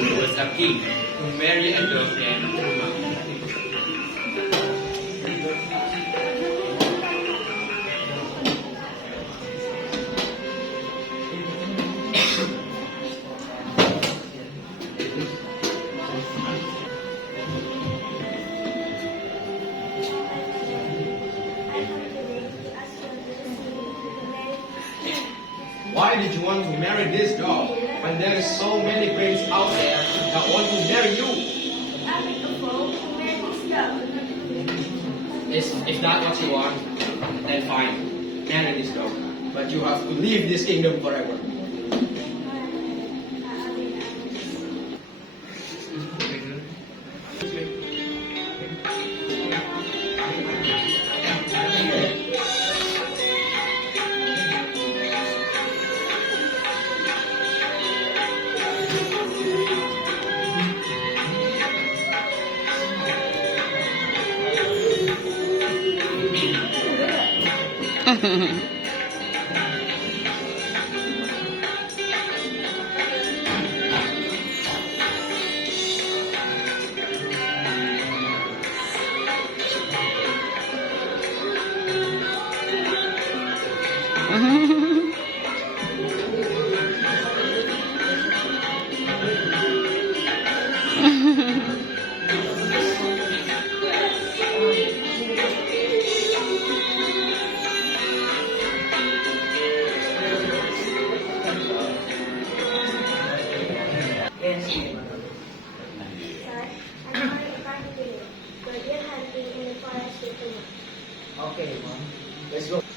was a king who married a dove named Puma. Why did you want to marry this dog when there is so many princes out there that want to marry you? If that's what you want, then fine, marry this dog. But you have to leave this kingdom forever. Okay, Mom. Let's go.